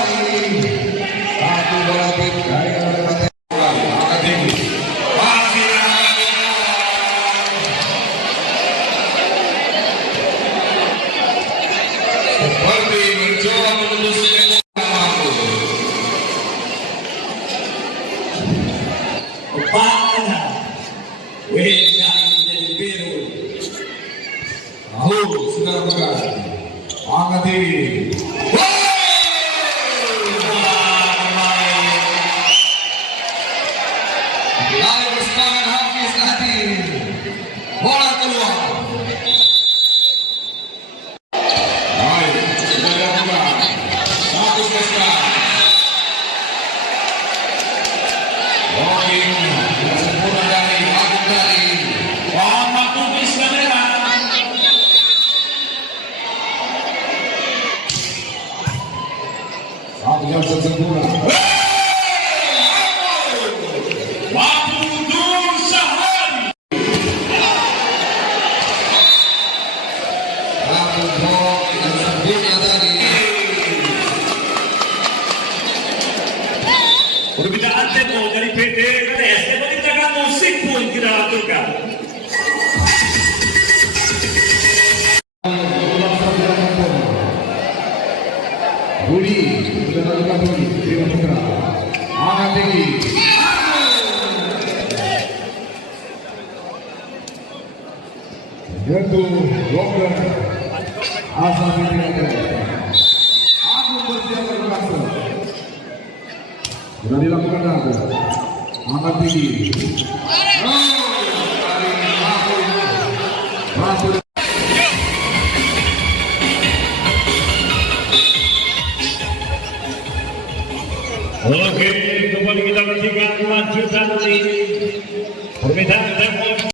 Satu bola tim dari angkat tinggi. Seperti mencoba menembus sudah bukan angkat tinggi. Lalu bersemangat Hafiz Nadir, bola keluar. Baik, sudah dilakukan satu pesta. Blocking yang sempurna dari Agung Dari. Muhammad Tubis kamera. Satu jam sempurna. Perbedaan tempo dari PT KTS yang menciptakan musik pun kita aturkan. Budi, sudah dilakukan Budi, Bima Putra, angkat tinggi. Jatuh, blocker, asal pimpinan. Agung bersiap berlangsung. Sudah dilakukan lagi. Angkat tinggi. Oke, kembali kita lanjutkan lanjutan ini. Perbedaan tempo